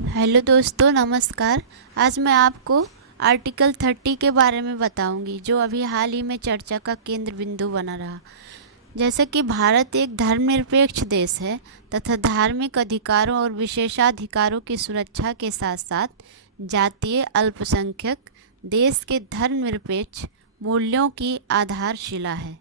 Hello दोस्तों, नमस्कार। आज मैं आपको आर्टिकल 30 के बारे में बताऊंगी, जो अभी हाल ही में चर्चा का केंद्र बिंदु बना रहा। जैसा कि भारत एक धर्मनिरपेक्ष देश है तथा धार्मिक अधिकारों और विशेषाधिकारों की सुरक्षा के साथ साथ जातीय अल्पसंख्यक देश के धर्मनिरपेक्ष मूल्यों की आधारशिला है।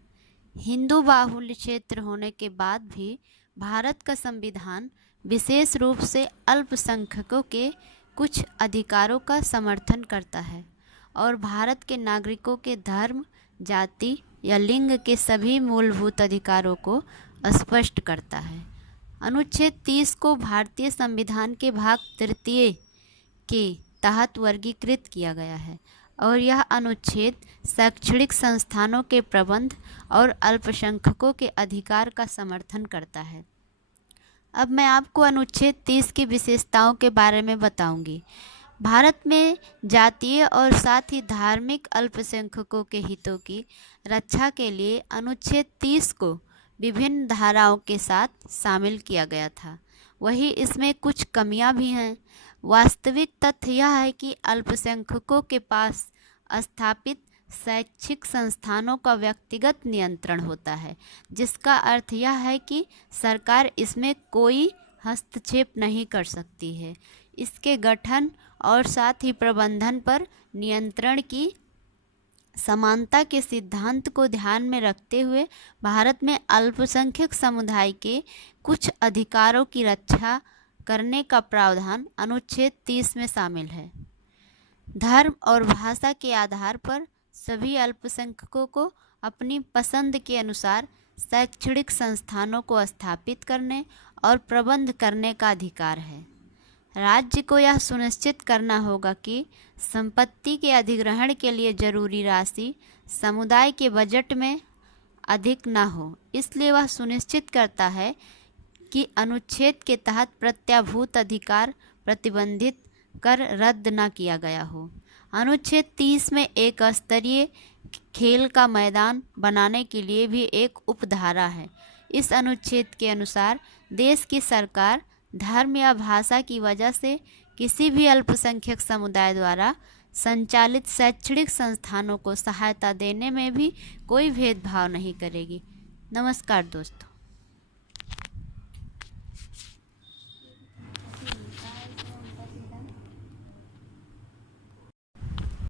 हिंदू बाहुल्य क्षेत्र होने के बाद भी भारत का संविधान विशेष रूप से अल्पसंख्यकों के कुछ अधिकारों का समर्थन करता है और भारत के नागरिकों के धर्म, जाति या लिंग के सभी मूलभूत अधिकारों को स्पष्ट करता है। अनुच्छेद 30 को भारतीय संविधान के भाग तृतीय के तहत वर्गीकृत किया गया है और यह अनुच्छेद शैक्षणिक संस्थानों के प्रबंध और अल्पसंख्यकों के अधिकार का समर्थन करता है। अब मैं आपको अनुच्छेद 30 की विशेषताओं के बारे में बताऊंगी। भारत में जातीय और साथ ही धार्मिक अल्पसंख्यकों के हितों की रक्षा के लिए अनुच्छेद 30 को विभिन्न धाराओं के साथ शामिल किया गया था। वही इसमें कुछ कमियां भी हैं। वास्तविक तथ्य यह है कि अल्पसंख्यकों के पास स्थापित शैक्षिक संस्थानों का व्यक्तिगत नियंत्रण होता है, जिसका अर्थ यह है कि सरकार इसमें कोई हस्तक्षेप नहीं कर सकती है। इसके गठन और साथ ही प्रबंधन पर नियंत्रण की समानता के सिद्धांत को ध्यान में रखते हुए भारत में अल्पसंख्यक समुदाय के कुछ अधिकारों की रक्षा करने का प्रावधान अनुच्छेद 30 में शामिल है। धर्म और भाषा के आधार पर सभी अल्पसंख्यकों को अपनी पसंद के अनुसार शैक्षणिक संस्थानों को स्थापित करने और प्रबंध करने का अधिकार है। राज्य को यह सुनिश्चित करना होगा कि संपत्ति के अधिग्रहण के लिए जरूरी राशि समुदाय के बजट में अधिक न हो। इसलिए वह सुनिश्चित करता है कि अनुच्छेद के तहत प्रत्याभूत अधिकार प्रतिबंधित कर रद्द न किया गया हो। अनुच्छेद 30 में एक स्तरीय खेल का मैदान बनाने के लिए भी एक उपधारा है। इस अनुच्छेद के अनुसार देश की सरकार धर्म या भाषा की वजह से किसी भी अल्पसंख्यक समुदाय द्वारा संचालित शैक्षणिक संस्थानों को सहायता देने में भी कोई भेदभाव नहीं करेगी। नमस्कार दोस्तों।